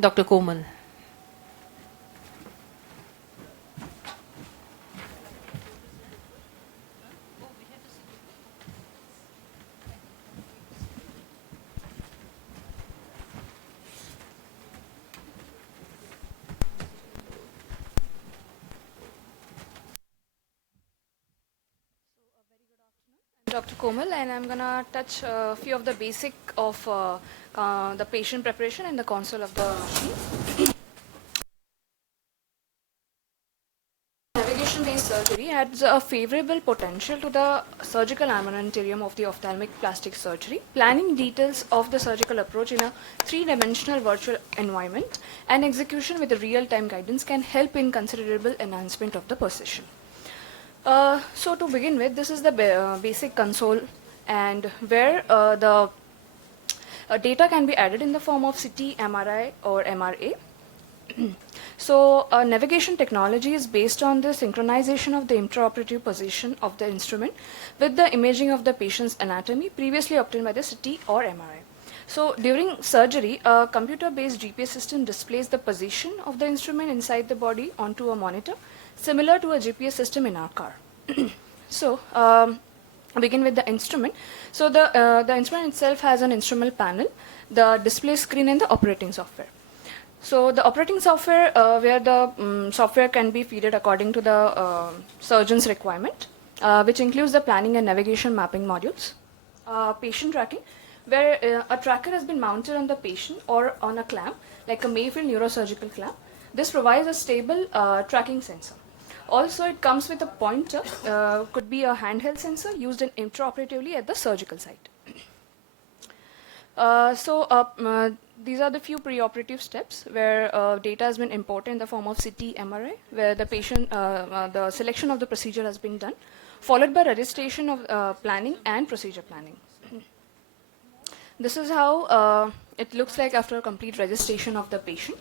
Dr. Komal. Dr. Komal, and I'm gonna touch a few of the basic of the patient preparation and the console of the machine. Navigation-based surgery adds a favorable potential to the surgical armamentarium of the ophthalmic plastic surgery. Planning details of the surgical approach in a three-dimensional virtual environment and execution with a real-time guidance can help in considerable enhancement of the precision. So to begin with, this is the basic console, and where the data can be added in the form of CT, MRI, or MRA. So navigation technology is based on the synchronization of the intraoperative position of the instrument with the imaging of the patient's anatomy previously obtained by the CT or MRI. So during surgery, a computer-based GPS system displays the position of the instrument inside the body onto a monitor, similar to a GPS system in our car. So begin with the instrument. So the instrument itself has an instrument panel, the display screen, and the operating software. So the operating software, where the software can be fed according to the surgeon's requirement, which includes the planning and navigation mapping modules. Patient tracking, where a tracker has been mounted on the patient or on a clamp, like a Mayfield neurosurgical clamp. This provides a stable tracking sensor. Also, it comes with a pointer, could be a handheld sensor used intraoperatively at the surgical site. These are the few preoperative steps where data has been imported in the form of CT, MRI, where the patient, the selection of the procedure has been done, followed by registration of planning and procedure planning. This is how it looks like after a complete registration of the patient.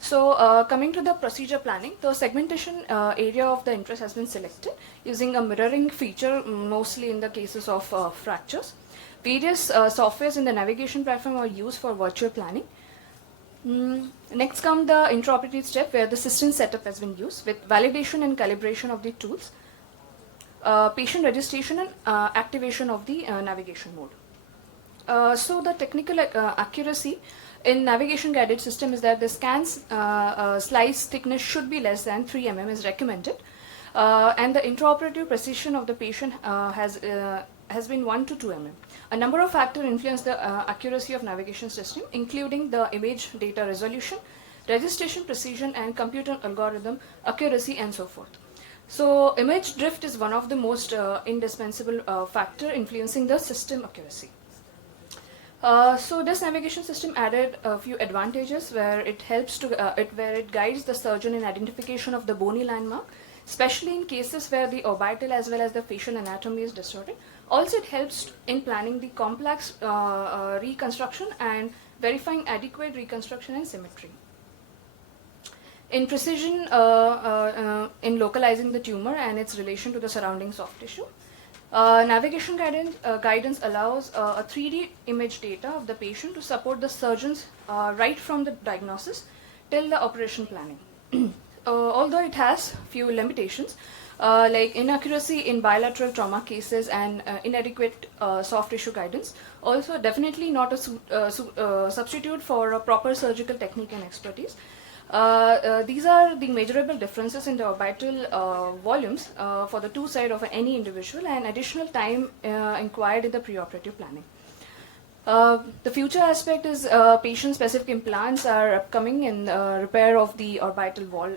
So coming to the procedure planning, the segmentation area of the interest has been selected using a mirroring feature, mostly in the cases of fractures. Various softwares in the navigation platform are used for virtual planning. Next comes the intraoperative step, where the system setup has been used with validation and calibration of the tools, patient registration and activation of the navigation mode. So the technical accuracy in navigation guided system is that the scan's slice thickness should be less than 3 mm is recommended, and the intraoperative precision of the patient has been 1 to 2 mm. A number of factors influence the accuracy of navigation system, including the image data resolution, registration precision, and computer algorithm accuracy, and so forth. So image drift is one of the most indispensable factor influencing the system accuracy. So this navigation system added a few advantages where it helps to where it guides the surgeon in identification of the bony landmark, especially in cases where the orbital as well as the facial anatomy is distorted. Also, it helps in planning the complex reconstruction and verifying adequate reconstruction and symmetry. In precision in localizing the tumor and its relation to the surrounding soft tissue. Navigation guidance allows a 3D image data of the patient to support the surgeons right from the diagnosis till the operation planning. Although it has few limitations, like inaccuracy in bilateral trauma cases and inadequate soft tissue guidance, also definitely not a substitute for a proper surgical technique and expertise. These are the measurable differences in the orbital volumes for the two sides of any individual, and additional time inquired in the preoperative planning. The future aspect is patient-specific implants are upcoming in repair of the orbital wall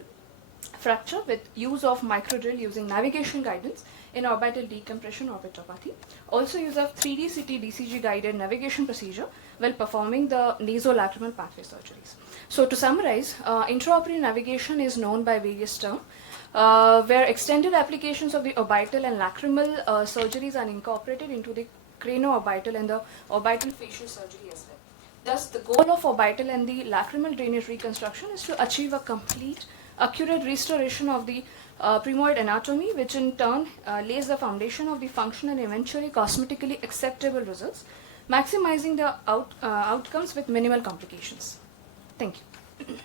fracture with use of microdrill using navigation guidance in orbital decompression orbitopathy. Also use of 3D CT DCG guided navigation procedure while performing the nasolacrimal pathway surgeries. So to summarize, intraoperative navigation is known by various terms, where extended applications of the orbital and lacrimal surgeries are incorporated into the craniorbital and the orbital facial surgery as well. Thus, the goal of orbital and the lacrimal drainage reconstruction is to achieve a complete, accurate restoration of the premoid anatomy, which in turn lays the foundation of the functional and eventually cosmetically acceptable results, maximizing the outcomes with minimal complications. Thank you.